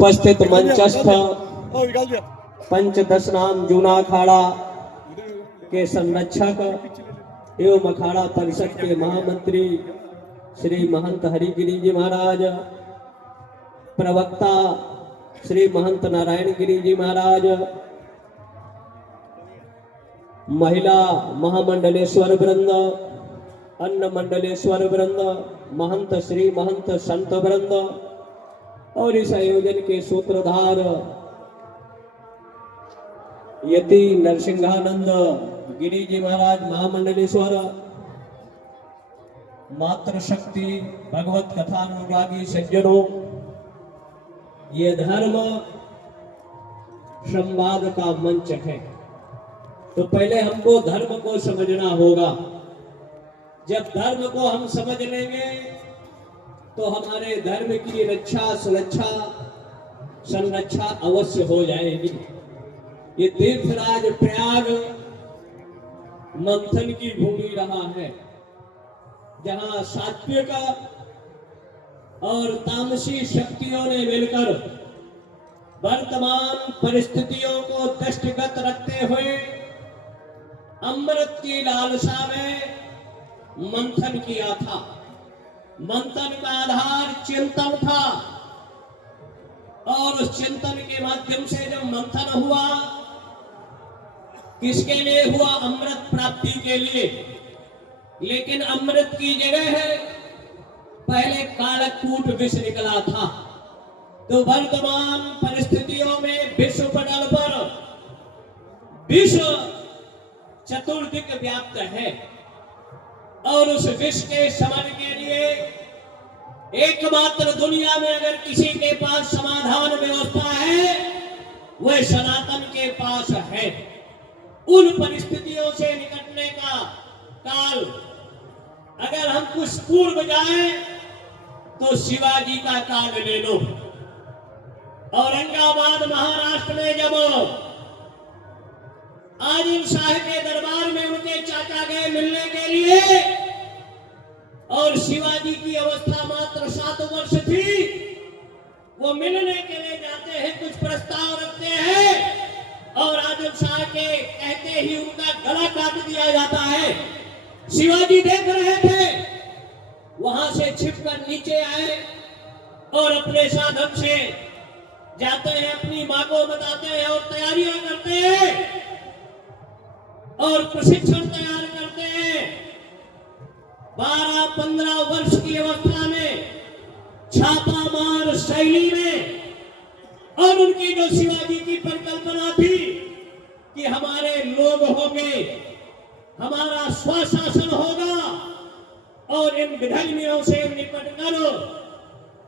उपस्थित मंचस्थ पंचदश नाम जूना अखाड़ा के संरक्षक एवं अखाड़ा परिषद के महामंत्री श्री महंत हरिगिरी जी महाराज, प्रवक्ता श्री महंत नारायण गिरी जी महाराज, महिला महामंडलेश्वर वृंद, अन्न मंडलेश्वर वृंद, महंत श्री महंत संत वृंद और इस आयोजन के सूत्रधार यति नरसिंहानंद गिरी जी महाराज महामंडलेश्वर, मातृशक्ति भगवत कथानुरागी सज्जनों, ये धर्म संवाद का मंच है। तो पहले हमको धर्म को समझना होगा। जब धर्म को हम समझ लेंगे तो हमारे धर्म की रक्षा सुरक्षा संरक्षा अवश्य हो जाएगी। ये तीर्थराज प्रयाग मंथन की भूमि रहा है, जहां सात्विक और तामसी शक्तियों ने मिलकर वर्तमान परिस्थितियों को दृष्टिगत रखते हुए अमृत की लालसा में मंथन किया था। मंथन का आधार चिंतन था और उस चिंतन के माध्यम से जब मंथन हुआ, किसके लिए हुआ? अमृत प्राप्ति के लिए। लेकिन अमृत की जगह है पहले कालकूट विष निकला था। तो वर्तमान परिस्थितियों में विश्व पटल पर विश्व चतुर्दिक व्याप्त है और उस विश्व के शमन के लिए एकमात्र दुनिया में अगर किसी के पास समाधान व्यवस्था है, वह सनातन के पास है। उन परिस्थितियों से निकटने का काल अगर हम कुछ पूर्व जाएं तो शिवाजी का काल ले लो। औरंगाबाद महाराष्ट्र में जब आदिल शाह के दरबार में उनके चाचा गए मिलने के लिए और शिवाजी की अवस्था मात्र 7 वर्ष थी, वो मिलने के लिए जाते हैं, कुछ प्रस्ताव रखते हैं और आदिल शाह के कहते ही उनका गला काट दिया जाता है। शिवाजी देख रहे थे, वहां से छिपकर नीचे आए और अपने साधन से जाते हैं, अपनी मां को बताते हैं और तैयारियां करते हैं और प्रशिक्षण तैयार करते हैं। 12-15 वर्ष की अवस्था में छापामार शैली में, और उनकी जो शिवाजी की परिकल्पना थी कि हमारे लोग होंगे, हमारा स्वशासन होगा और इन विधर्मियों से निपट कर,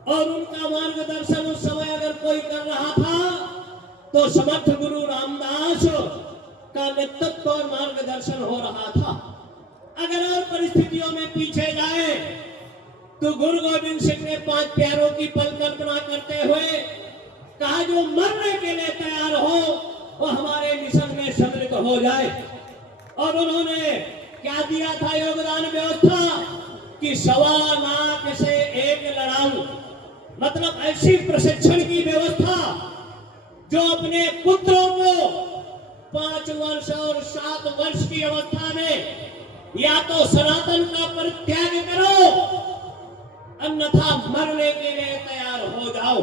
और उनका मार्गदर्शन उस समय अगर कोई कर रहा था तो समर्थ गुरु रामदास का नेतृत्व और मार्गदर्शन हो रहा था। अगर और परिस्थितियों में पीछे जाए तो गुरु गोविंद सिंह ने 5 प्यारों की परिकल्पना करते हुए कहा, जो मरने के लिए तैयार हो वो हमारे मिशन में सम्मिलित हो जाए। और उन्होंने क्या दिया था योगदान व्यवस्था कि 1.25 लाख से 1 लड़ाऊ, मतलब ऐसी प्रशिक्षण की व्यवस्था जो अपने पुत्रों को 5 वर्ष और 7 वर्ष की अवस्था में या तो सनातन का परित्याग करो, अन्यथा मरने के लिए तैयार हो जाओ।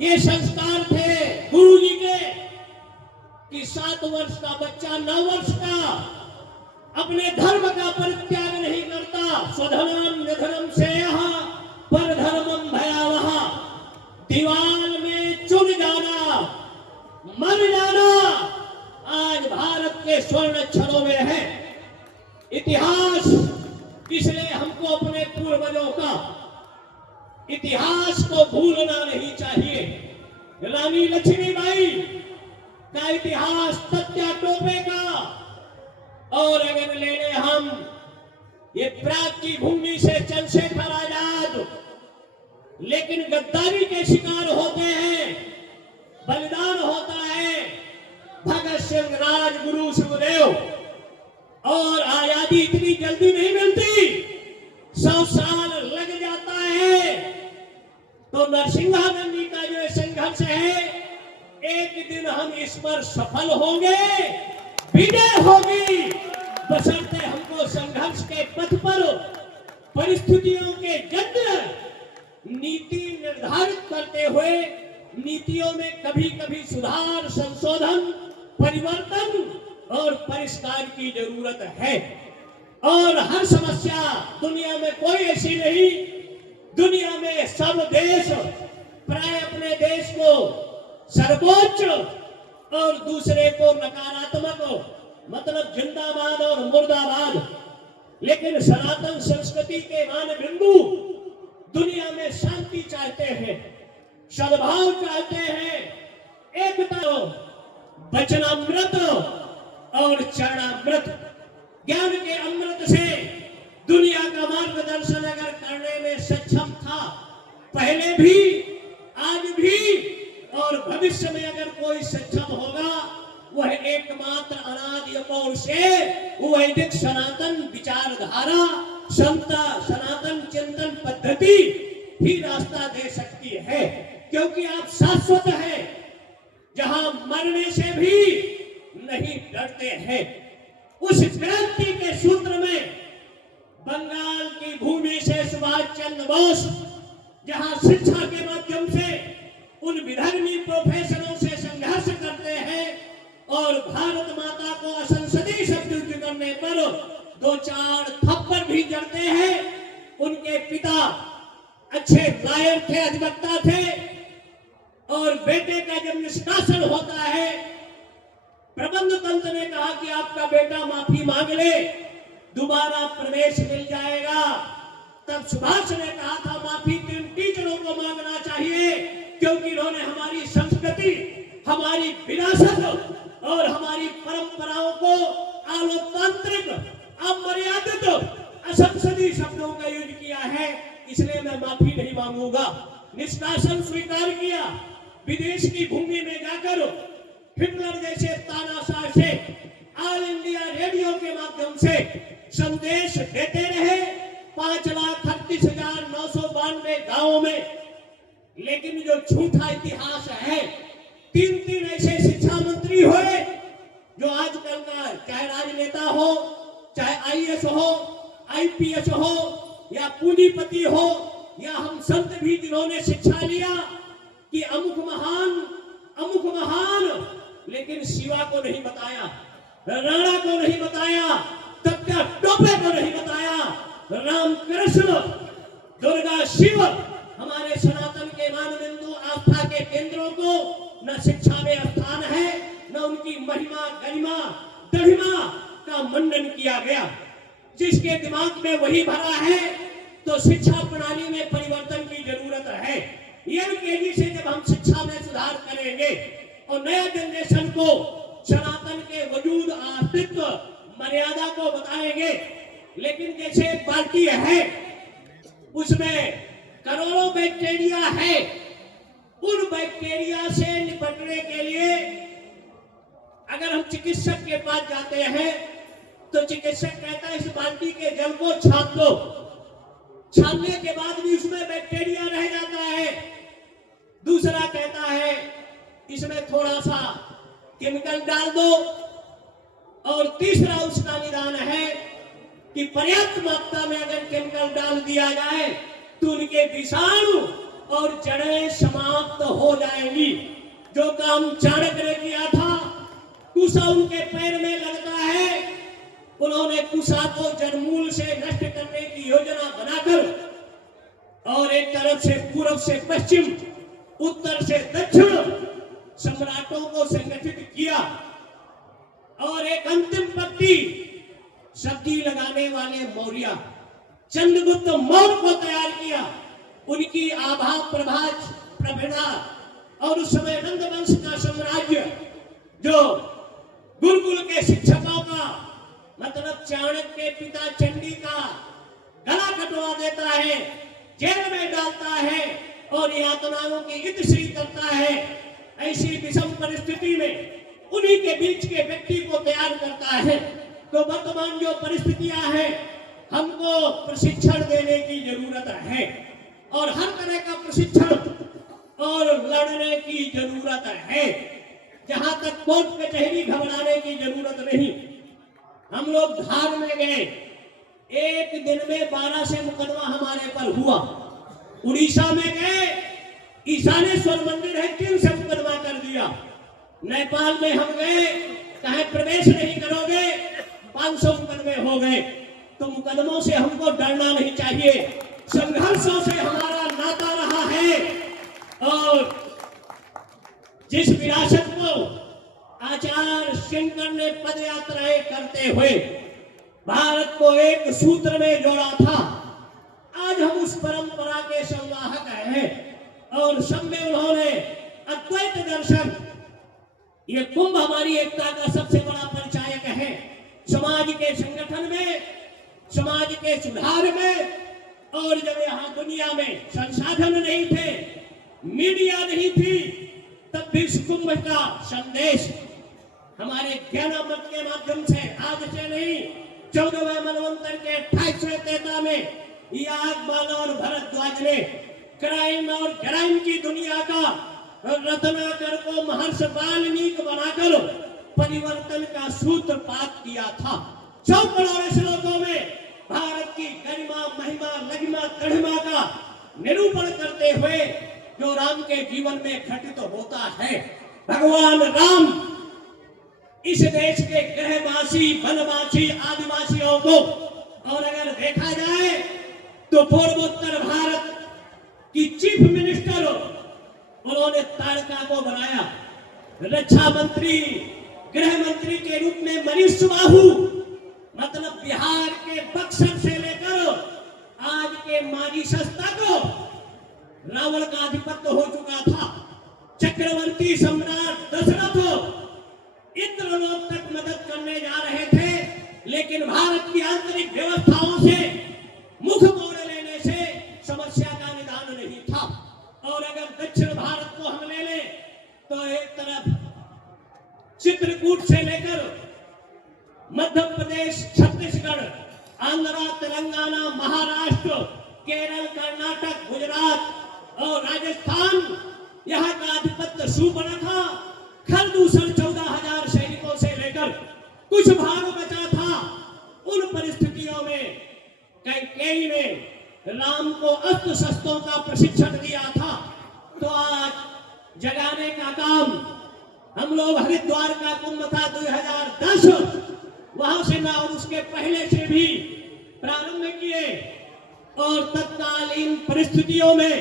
ये संस्कार थे गुरु जी के कि 7 वर्ष का बच्चा 9 वर्ष का अपने धर्म का परित्याग नहीं करता। स्वधर्मम निधनम सेयः परधर्मम भयावह। दीवार में चुन जाना, मर जाना आज भारत के स्वर्ण अक्षरों में है। इतिहास, इसलिए हमको अपने पूर्वजों का इतिहास को भूलना नहीं चाहिए। रानी लक्ष्मीबाई का इतिहास तत्या टोपे का, और अगर ले लें हम ये प्राग की भूमि से चंद्रशेखर आजाद, लेकिन गद्दारी के शिकार होते हैं, बलिदान होता है भगत सिंह, राजगुरु, सुखदेव, और आजादी इतनी जल्दी नहीं मिलती, 100 साल लग जाता है। तो नरसिंहानंद जी का जो संघर्ष है, एक दिन हम इस पर सफल होंगे, विजय होगी। बशर्ते हमको संघर्ष के पथ पर परिस्थितियों के जन्य नीति निर्धारित करते हुए नीतियों में कभी कभी सुधार, संशोधन, परिवर्तन और परिष्कार की जरूरत है। और हर समस्या, दुनिया में कोई ऐसी नहीं, दुनिया में सब देश प्राय अपने देश को सर्वोच्च और दूसरे को नकारात्मक, मतलब जिंदाबाद और मुर्दाबाद, लेकिन सनातन संस्कृति के मान बिंदु दुनिया में शांति चाहते हैं, सद्भाव चाहते हैं, एकता, वचनामृत और चरणामृत, ज्ञान के अमृत से दुनिया का मार्गदर्शन अगर करने में सक्षम था, पहले भी, आज भी और भविष्य में अगर कोई सक्षम होगा, वह एकमात्र अनादि अमोघ से वैदिक सनातन विचारधारा, समता, सनातन चिंतन पद्धति ही रास्ता दे सकती है। क्योंकि आप शाश्वत हैं, जहां मरने से भी नहीं डरते हैं। उस क्रांति के सूत्र में बंगाल की भूमि से सुभाष चंद्र बोस जहां शिक्षा के माध्यम से उन विधर्मी प्रोफेसरों से संघर्ष करते हैं और भारत माता को असंसदीय शब्द करने पर 2-4 थप्पड़ भी जड़ते हैं। उनके पिता अच्छे लायर थे, अधिवक्ता थे, और बेटे का जब निष्कासन होता है, प्रबंध तंत्र ने कहा कि आपका बेटा माफी मांग ले, दोबारा प्रवेश मिल जाएगा। तब सुभाष ने कहा था माफी 3 टीचरों को मांगना चाहिए, क्योंकि इन्होंने हमारी संस्कृति, हमारी विरासत और हमारी परंपराओं को आलोकतांत्रिक, अमर्यादित, असंसदीय शब्दों का यूज किया है, इसलिए मैं माफी नहीं मांगूंगा। निष्कासन स्वीकार किया। विदेश की भूमि में जाकर हिटलर जैसे तानाशाह से ऑल इंडिया रेडियो के माध्यम से संदेश देते रहे 5,38,992 गांवों में। लेकिन जो झूठा इतिहास है, 3 ऐसे शिक्षा मंत्री हुए जो आजकल का चाहे राजनेता हो, चाहे आईएएस हो, आईपीएस हो, या पूंजीपति हो, या हम संत भी, जिन्होंने शिक्षा लिया कि अमुक महान, लेकिन शिवा को नहीं बताया, राणा को नहीं बताया, तत्या टोपे को नहीं बताया, राम कृष्ण, दुर्गा, शिव, हमारे सनातन के मानबिंदु आस्था के केंद्रों को न शिक्षा में स्थान है, न उनकी महिमा, गरिमा, गरिमा का मंडन किया गया। जिसके दिमाग में वही भरा है, तो शिक्षा प्रणाली में परिवर्तन की जरूरत है। एलकेजी से जब हम शिक्षा में सुधार करेंगे और नया जनरेशन को सनातन के वजूद, अस्तित्व, मर्यादा को बताएंगे। लेकिन जैसे एक बाल्टी है, उसमें करोड़ों बैक्टीरिया है, उन बैक्टीरिया से निपटने के लिए अगर हम चिकित्सक के पास जाते हैं तो चिकित्सक कहता है इस बाल्टी के जल को छान दो। छानने के बाद भी उसमें बैक्टीरिया रह जाता है। दूसरा कहता है इसमें थोड़ा सा केमिकल डाल दो। और तीसरा उसका निदान है कि पर्याप्त मात्रा में अगर केमिकल डाल दिया जाए तो उनके विषाणु और जड़ें समाप्त हो जाएंगी। जो काम चाणक्य ने किया था, कुशा उनके पैर में लगता है, उन्होंने कुशा को जड़मूल से नष्ट करने की योजना बनाकर और एक तरफ से पूर्व से पश्चिम, उत्तर से दक्षिण सम्राटों को संगठित किया और एक अंतिम पंक्ति सब्जी लगाने वाले मौर्य चंद्रगुप्त मौर्य को तैयार किया। उनकी आभा प्रभा और उस समय नंदवंश का साम्राज्य, जो गुरुकुल के शिक्षकों का, मतलब चाणक्य के पिता चंडी का गला कटवा देता है, जेल में डालता है और यातनाओं की इतश्री करता है। ऐसी विषम परिस्थिति में उन्हीं के बीच के व्यक्ति को तैयार करता है। तो वर्तमान जो परिस्थितियां हैं, हमको प्रशिक्षण देने की जरूरत है और हर तरह का प्रशिक्षण और लड़ने की जरूरत है। जहां तक कोर्ट कचहरी घबराने की जरूरत नहीं। हम लोग धार में गए, एक दिन में 12 से मुकदमा हमारे पर हुआ। उड़ीसा में गए, ईशानेश्वर मंदिर है, 3 से मुकदमा कर दिया। नेपाल में हम गए, कहे प्रवेश नहीं करोगे, 500 मुकदमे हो गए। तो मुकदमों से हमको डरना नहीं चाहिए, संघर्षों से हमारा नाता रहा है। और जिस विरासत को आचार्य शंकर ने पदयात्राएं करते हुए भारत को एक सूत्र में जोड़ा था, आज हम उस परंपरा के संवाहक हैं। और सब में उन्होंने अद्वैत दर्शन, ये कुंभ हमारी एकता का सबसे बड़ा परिचायक है। समाज के संगठन में, समाज के सुधार में। और जब यहाँ दुनिया में संसाधन नहीं थे, मीडिया नहीं थी, तब भी इस कुंभ का संदेश हमारे ज्ञानामृत के माध्यम से, आज से नहीं, 14वें मनवंतर के 28वें तेता में याज्ञवल्क्य और भरद्वाज ने क्राइम और क्राइम की दुनिया का रत्नाकर को महर्षि वाल्मीकि बनाकर परिवर्तन का सूत्रपात किया था। 100 करोड़ श्लोकों में भारत की गरिमा, महिमा, लगिमा, गरिमा का निरूपण करते हुए जो राम के जीवन में घटित होता है। भगवान राम इस देश के गृहवासी, वनवासी, आदिवासियों को, और अगर देखा जाए तो पूर्वोत्तर भारत की चीफ मिनिस्टर उन्होंने ताड़का को बनाया। रक्षा मंत्री, गृह मंत्री के रूप में मनीष सुबाहु, मतलब बिहार के बक्सर से लेकर आज के मॉरिशस तक रावण का आधिपत्य हो चुका था। चक्रवर्ती सम्राट दशरथ इंद्रलोक तक मदद करने जा रहे थे, लेकिन भारत की आंतरिक व्यवस्थाओं से मुख मोड़ लेने से समस्या का निदान नहीं था। और अगर दक्षिण भारत को हम ले लें तो एक तरफ चित्रकूट से लेकर मध्य प्रदेश, छत्तीसगढ़, आंध्रा, तेलंगाना, महाराष्ट्र, केरल, कर्नाटक, गुजरात और राजस्थान, यहाँ का आधिपत्य सुपर्णखा, खरदूषण 14,000 सैनिकों से लेकर कुछ भाग बचा था। उन परिस्थितियों में कैकेयी ने राम को अस्त्र शस्त्रों का प्रशिक्षण दिया था। तो आज जगाने का काम हम लोग, हरिद्वार का कुंभ था 2010, वहां से ना, और उसके पहले से भी प्रारंभ किए। और तत्कालीन परिस्थितियों में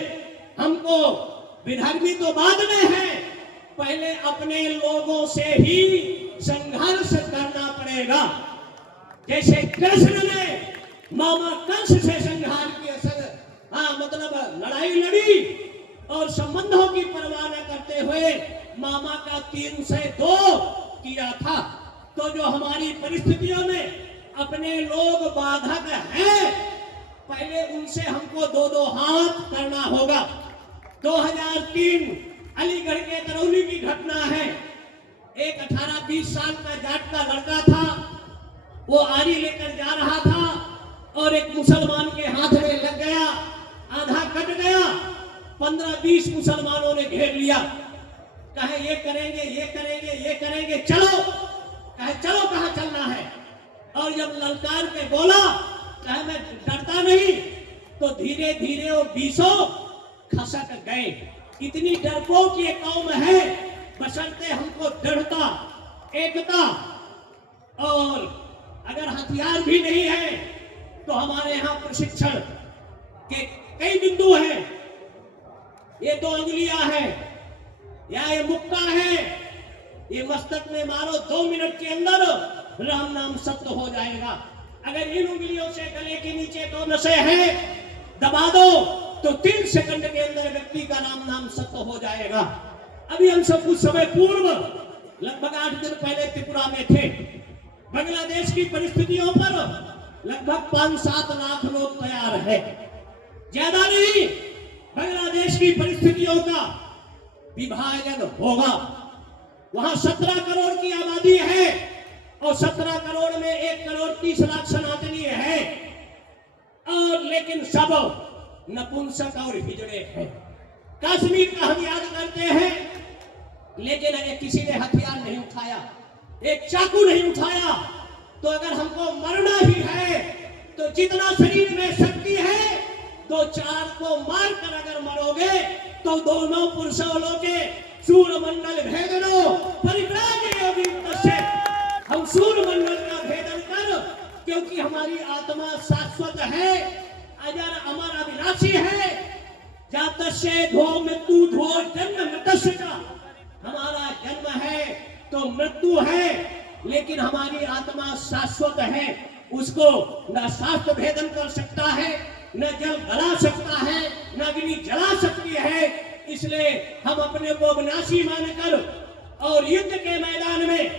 हमको विधर्मी तो बाद में है, पहले अपने लोगों से ही संघर्ष करना पड़ेगा। जैसे कृष्ण ने मामा कंस से संघर्ष किया, मतलब लड़ाई लड़ी और संबंधों की परवाह न करते हुए मामा का 3 से 2 किया था। तो जो हमारी परिस्थितियों में अपने लोग बाधक हैं, पहले उनसे हमको 2-2 हाथ करना होगा। 2003 अलीगढ़ के करौली की घटना है। एक 18-20 साल का जाट का लड़का था, वो आरी लेकर जा रहा था और एक मुसलमान के हाथ में लग गया, आधा कट गया। 15-20 मुसलमानों ने घेर लिया, कहे ये करेंगे, ये करेंगे, ये करेंगे, चलो। कहे चलो, कहाँ चलना है? और जब ललकार के बोला, कहे मैं डरता नहीं, तो धीरे धीरे वो 20 खसक गए। इतनी डरपोक ये कौम है, बशर्ते हमको दृढ़ता, एकता, और अगर हथियार भी नहीं है तो हमारे यहाँ प्रशिक्षण के कई बिंदु हैं। ये 2 अंगुलियां हैं, या ये मुक्का है, ये मस्तक में मारो, 2 मिनट के अंदर राम नाम सत्य हो जाएगा। अगर इन उंगलियों से गले के नीचे 2 नसें हैं, दबा दो तो 3 सेकंड के अंदर व्यक्ति का नाम सत्य हो जाएगा। अभी हम सब कुछ समय पूर्व लगभग 8 दिन पहले त्रिपुरा में थे। बांग्लादेश की परिस्थितियों पर लगभग 5-7 लाख लोग तैयार है, ज्यादा नहीं। बांग्लादेश की परिस्थितियों का विभाजन होगा। वहां 17 करोड़ की आबादी है और 17 करोड़ में 1 करोड़ 30 लाख सनातनी है, और लेकिन सब नपुंसक और हिजड़े हैं। कश्मीर का हम याद करते हैं, लेकिन अगर किसी ने हथियार नहीं उठाया, एक चाकू नहीं उठाया, तो अगर हमको मरना ही है तो जितना शरीर में शक्ति है, दो चार को मारकर अगर मरोगे तो दोनों पुरुषों के सूर्यमंडल भेदनो परिव्राज योगी से हम सूर्यमंडल का भेदन कर, क्योंकि हमारी आत्मा शाश्वत है, अजर अमर अविनाशी है। जातस्य धो मृत्यु धो जन्म मृतस्य का, हमारा जन्म है तो मृत्यु है, लेकिन हमारी आत्मा शाश्वत है। उसको न शास्त्र भेदन कर सकता है, न जल गला सकता है, न अग्नि जला सकती है। इसलिए हम अपने को विनाशी मानकर और युद्ध के मैदान में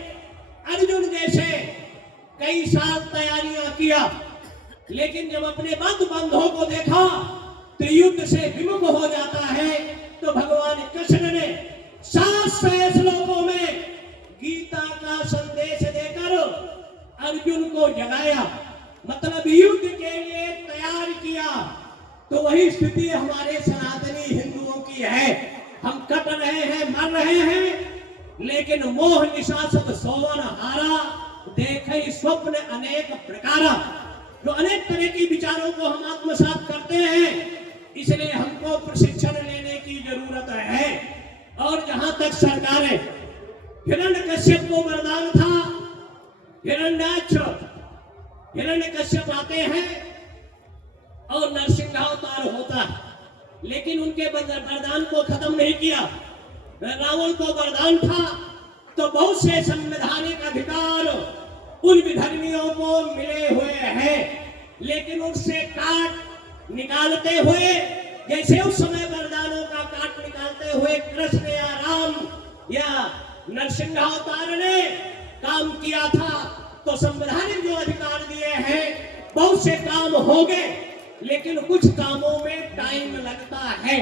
अर्जुन जैसे कई साल तैयारियां किया, लेकिन जब अपने बंधुओं को देखा तो युद्ध से विमुख हो जाता है। तो भगवान कृष्ण ने 700 श्लोकों में गीता का संदेश देकर अर्जुन को जगाया, मतलब युद्ध के लिए तैयार किया। तो वही स्थिति हमारे सनातनी हिंदुओं की है। हम कट रहे हैं, मर रहे हैं, लेकिन मोह निशा सब सोवन हारा, देखे स्वप्न अनेक प्रकार, जो अनेक तरह की विचारों को हम आत्मसात करते हैं। इसलिए हमको प्रशिक्षण लेने की जरूरत है। और जहां तक सरकारें, हिरण्यकश्यप को वरदान था, हिरण्याक्ष हिरण्यकश्यप आते हैं और नरसिंहावतार होता है, लेकिन उनके वरदान को खत्म नहीं किया। रावण को वरदान था तो बहुत से संवैधानिक अधिकार उन विधर्मियों को मिले हुए हैं, लेकिन उनसे काट निकालते हुए, जैसे उस समय वरदानों का काट निकालते हुए कृष्ण या राम या नरसिंहावतार ने काम किया था, तो संवैधानिक जो अधिकार दिए हैं बहुत से काम हो गए, लेकिन कुछ कामों में टाइम लगता है।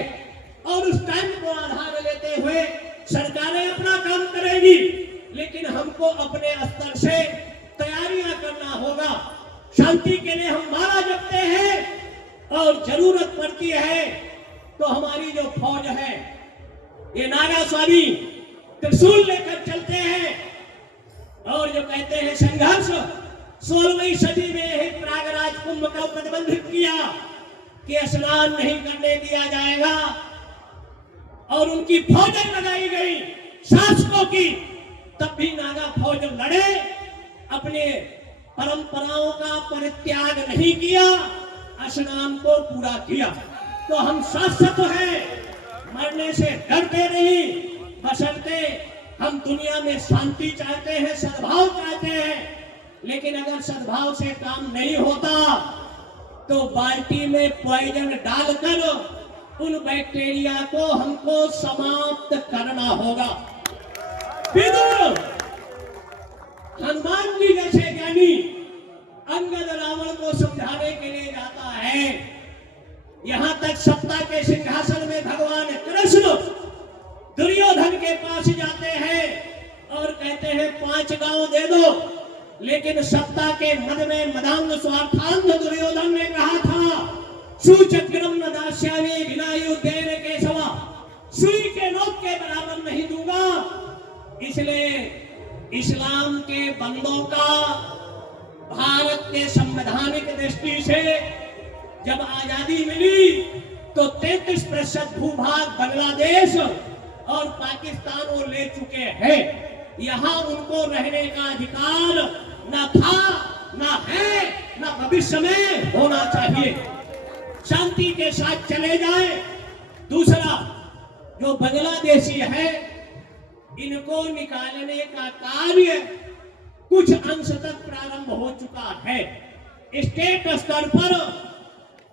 और उस टाइम को आधार लेते हुए सरकारें अपना काम करेगी, लेकिन हमको अपने स्तर से तैयारियां करना होगा। शांति के लिए हम माला जपते हैं और जरूरत पड़ती है तो हमारी जो फौज है, ये नागा स्वामी त्रिशूल लेकर चलते हैं और जो कहते हैं संघर्ष 16वीं सदी में ही प्रयागराज कुंभ को प्रतिबंधित किया कि स्नान नहीं करने दिया जाएगा, और उनकी फौजें लगाई गई शासकों की, तब भी नागा फौज लड़े, अपने परंपराओं का परित्याग नहीं किया, स्नान को पूरा किया। तो हम शाश्वत हैं, मरने से डरते नहीं, बशर्ते हम दुनिया में शांति चाहते हैं, सद्भाव चाहते हैं। लेकिन अगर सद्भाव से काम नहीं होता तो बाल्टी में पॉइजन डालकर उन बैक्टीरिया को हमको समाप्त करना होगा। विदुर हनुमान जी जैसे ज्ञानी अंगद रावण को समझाने के लिए जाता है। यहां तक सत्ता के सिंहासन में भगवान कृष्ण दुर्योधन के पास जाते हैं और कहते हैं 5 गांव दे दो, लेकिन सत्ता के मद में मदांग स्वार्थांध दुर्योधन ने कहा था, सुचक्रम न दास्यामि विनायुद्धेन केशवा, सुई के नोक के बराबर नहीं दूंगा। इसलिए इस्लाम के बंदों का भारत के संवैधानिक दृष्टि से जब आजादी मिली तो 33% भूभाग बांग्लादेश और पाकिस्तान वो ले चुके हैं। यहाँ उनको रहने का अधिकार न था, न है, न भविष्य में होना चाहिए। शांति के साथ चले जाए। दूसरा, जो बांग्लादेशी है, इनको निकालने का कार्य कुछ अंश तक प्रारंभ हो चुका है। स्टेट स्तर पर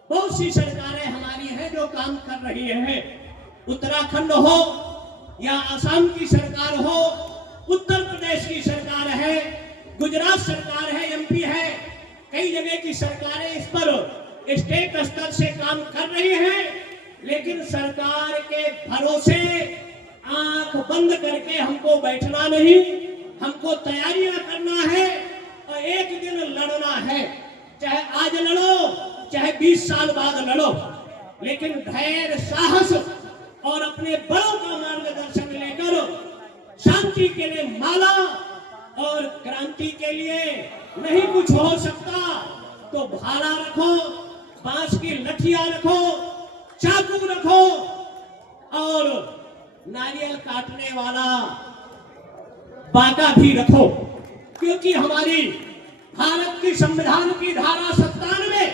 बहुत सी सरकारें हमारी हैं जो काम कर रही हैं। उत्तराखंड हो या असम की सरकार हो, उत्तर प्रदेश की सरकार है, गुजरात सरकार है, एमपी है, कई जगह की सरकारें इस पर स्टेट स्तर से काम कर रही हैं। लेकिन सरकार के भरोसे आंख बंद करके हमको बैठना नहीं, हमको तैयारियां करना है और एक दिन लड़ना है। चाहे आज लड़ो, चाहे 20 साल बाद लड़ो, लेकिन धैर्य, साहस और अपने बड़ों का मार्गदर्शन लेकर शांति के लिए माला और क्रांति के लिए नहीं कुछ हो सकता तो भाला रखो, बांस की लठियां रखो, चाकू रखो और नारियल काटने वाला बागा भी रखो, क्योंकि हमारी भारत की संविधान की धारा 97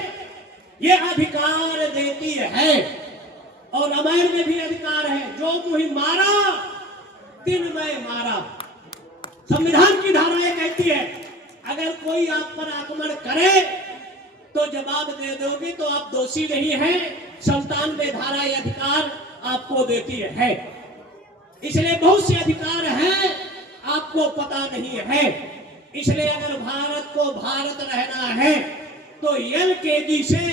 ये अधिकार देती है और रामायण में भी अधिकार है, जो मुझे मारा दिन में मारा। संविधान की धारा ये कहती है अगर कोई आप पर आक्रमण करे तो जवाब दे दोगे तो आप दोषी नहीं हैं। 97 धारा ये अधिकार आपको देती है। इसलिए बहुत से अधिकार हैं आपको पता नहीं है। इसलिए अगर भारत को भारत रहना है तो LKG से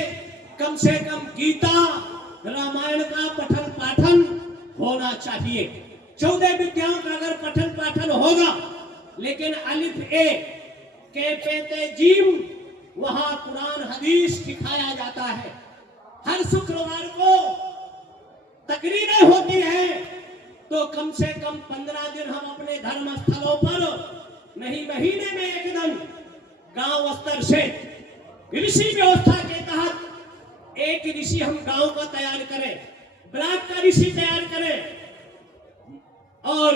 कम गीता रामायण का पठन पाठन होना चाहिए। 14 विद्याओं का अगर पठन पाठन होगा, लेकिन अलिफ ए के पेते जीम वहां कुरान हदीस सिखाया जाता है। हर शुक्रवार को तकरीरें होती है तो कम से कम 15 दिन हम अपने धर्म स्थलों पर नहीं, महीने में एक दिन गांव स्तर से ऋषि व्यवस्था के तहत एक ऋषि हम गांव का तैयार करें, ब्लॉक का ऋषि तैयार करें और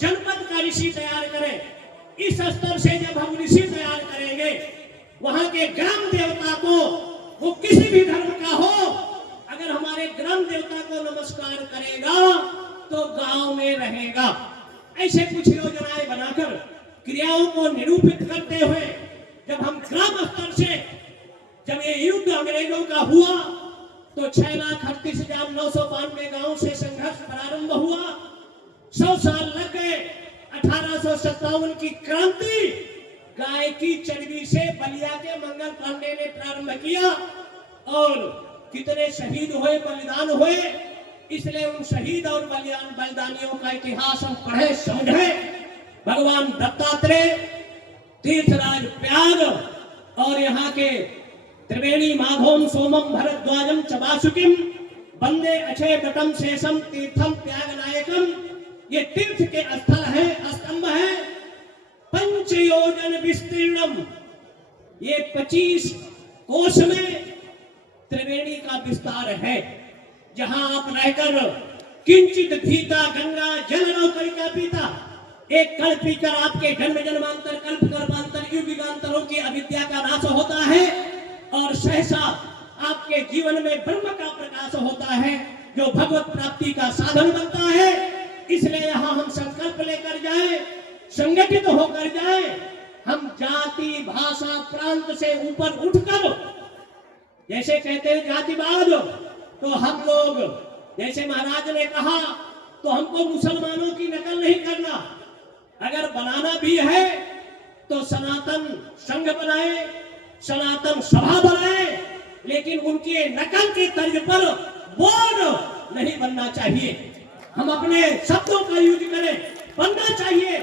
जनपद का ऋषि तैयार करें। इस स्तर से जब हम ऋषि तैयार करेंगे, वहां के ग्राम देवता को, वो किसी भी धर्म का हो, अगर हमारे ग्राम देवता को नमस्कार करेगा तो गांव में रहेगा। ऐसे कुछ योजनाएं बनाकर क्रियाओं को निरूपित करते हुए जब हम ग्राम स्तर से, जब ये युद्ध अंग्रेजों का हुआ तो 6,38,992 गांव से संघर्ष प्रारंभ हुआ। 100 साल लग गए। 1857 की क्रांति गाय की चर्बी से बलिया के मंगल पांडे ने प्रारंभ किया और कितने शहीद हुए, बलिदान हुए। इसलिए उन शहीद और बलिदानियों का इतिहास हम पढ़े समझे। भगवान दत्तात्रेय, तीर्थराज प्याग और यहाँ के त्रिवेणी माधवम सोमम भरद्वाजम चबासुकिम वंदे अक्षय तटम शेषम तीर्थम त्याग नायकम, ये तीर्थ के स्थल है, स्तंभ है। पंचयोजन विस्तीर्णम, ये 25 कोश में त्रिवेणी का विस्तार है, जहां आप रहकर किंचित भीता गंगा जल नौकरिका पीता, एक कल पीकर आपके जन्म जन्मांतर कल्प कर्मांतर युग युगांतरों की अविद्या का नाश होता है और सहसा आपके जीवन में ब्रह्म का प्रकाश होता है, जो भगवत प्राप्ति का साधन बनता है। इसलिए यहाँ हम संकल्प लेकर जाए, संगठित होकर जाए, हम जाति भाषा प्रांत से ऊपर उठकर, जैसे कहते हैं जातिवाद, तो हम लोग, जैसे महाराज ने कहा, तो हमको मुसलमानों की नकल नहीं करना। अगर बनाना भी है तो सनातन संघ बनाए, सनातन सभा बनाए, लेकिन उनके नकल के तर्ज पर बोर्ड नहीं बनना चाहिए। हम अपने शब्दों का यूज करें, बनना चाहिए।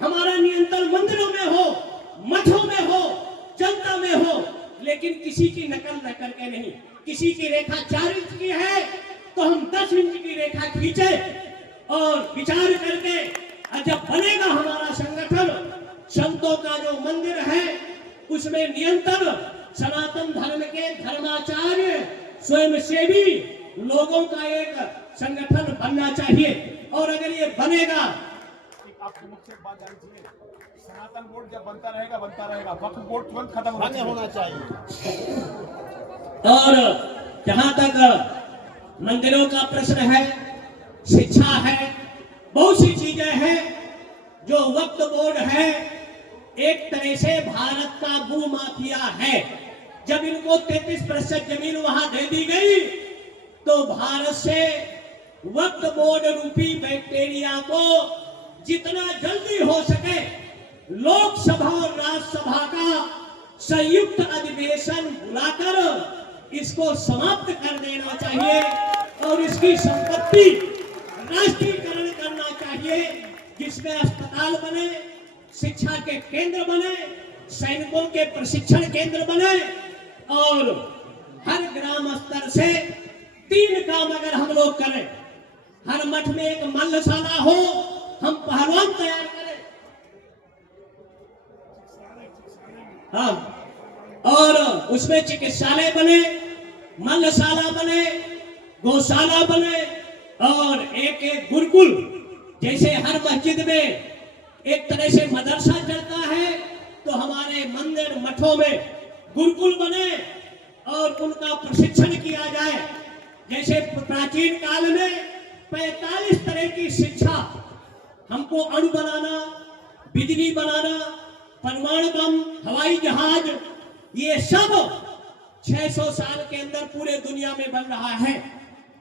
हमारा नियंत्रण मंदिरों में हो, मठों में हो, जनता में हो, लेकिन किसी की नकल न करके नहीं। किसी की रेखा 4 इंच की है तो हम 10 इंच की रेखा खींचे और विचार करके जब बनेगा हमारा संगठन, संतों का जो मंदिर है उसमें नियंत्रण सनातन धर्म के धर्माचार्य स्वयंसेवी लोगों का एक संगठन बनना चाहिए। और अगर ये बनेगा, आपको मुख्य बात जानती है, सनातन बोर्ड जब बनता रहेगा वक्फ बोर्ड तुरंत खत्म होना चाहिए। और जहां तक मंदिरों का प्रश्न है, शिक्षा है, बहुत सी चीजें हैं। जो वक्फ बोर्ड है एक तरह से भारत का भू माफिया है। जब इनको 33% जमीन वहां दे दी गई तो भारत से वक्फ बोर्ड रूपी बैक्टीरिया को जितना जल्दी हो सके लोकसभा और राज्यसभा का संयुक्त अधिवेशन बुलाकर इसको समाप्त कर देना चाहिए और इसकी संपत्ति राष्ट्रीयकरण करना चाहिए, जिसमें अस्पताल बने, शिक्षा के केंद्र बने, सैनिकों के प्रशिक्षण केंद्र बने और हर ग्राम स्तर से 3 काम अगर हम लोग करें, हर मठ में एक मल्लशाला हो, हम पहलवान तैयार करें। हाँ, और उसमें चिकित्सालय बने, मल्लशाला बने, गौशाला बने और एक एक गुरुकुल, जैसे हर मस्जिद में एक तरह से मदरसा चलता है, तो हमारे मंदिर मठों में गुरुकुल बने और उनका प्रशिक्षण किया जाए। जैसे प्राचीन काल में 45 तरह की शिक्षा, हमको अणु बनाना, बिजली बनाना, परमाणु बम, हवाई जहाज, ये सब 600 साल के अंदर पूरे दुनिया में बन रहा है।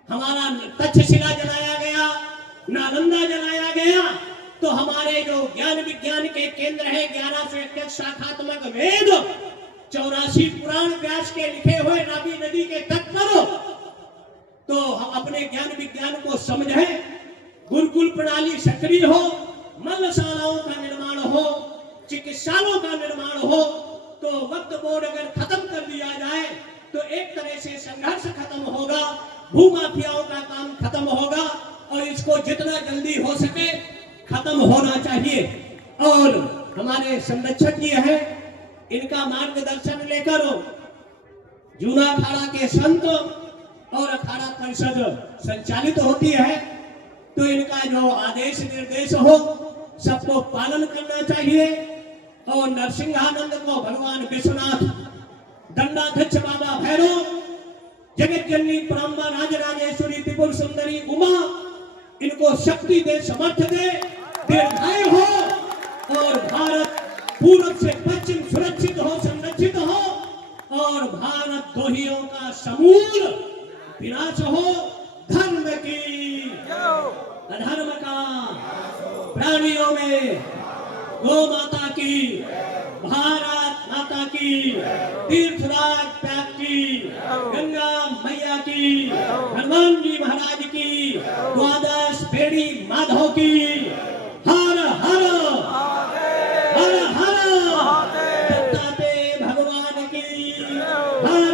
हमारा तक्षशिला जलाया गया, नालंदा जलाया गया, तो हमारे जो ज्ञान विज्ञान के केंद्र है, 1121 शाखात्मक वेद, 84 पुराण व्यास के लिखे हुए रावी नदी के तट पर, तो हम अपने ज्ञान विज्ञान को समझें। गुरुकुल प्रणाली सक्रिय हो, मल्लशालाओं का निर्माण हो, चिकित्सालयों का निर्माण हो, तो वक्त बोर्ड अगर खत्म कर दिया जाए तो एक तरह से संघर्ष खत्म होगा, भूमाफियाओं का काम खत्म होगा और इसको जितना जल्दी हो सके खत्म होना चाहिए। और हमारे संरक्षक जी हैं, इनका मार्गदर्शन लेकर जूना अखाड़ा के संत और अखाड़ा परिषद संचालित होती है, तो इनका जो आदेश निर्देश हो सबको पालन करना चाहिए। और नरसिंहानंद को भगवान विश्वनाथ, दंडाध्यक्ष बाबा भैरव, जगत जननी परम्बा राजराजेश्वरी त्रिपुर सुंदरी उमा, इनको शक्ति दे, समर्थ दे, दीर्घायु हो और भारत पूर्व से पश्चिम सुरक्षित हो, संरक्षित हो और भारत द्रोहियों का समूल विनाश हो। धर्म की, अधर्म का, प्राणियों में गो माता की, भारत माता की, तीर्थराज त्याग की, गंगा मैया की, हनुमान जी महाराज की, द्वादश बेड़ी माधव की, हर हर हर हर दत्तात्रेय भगवान की, हर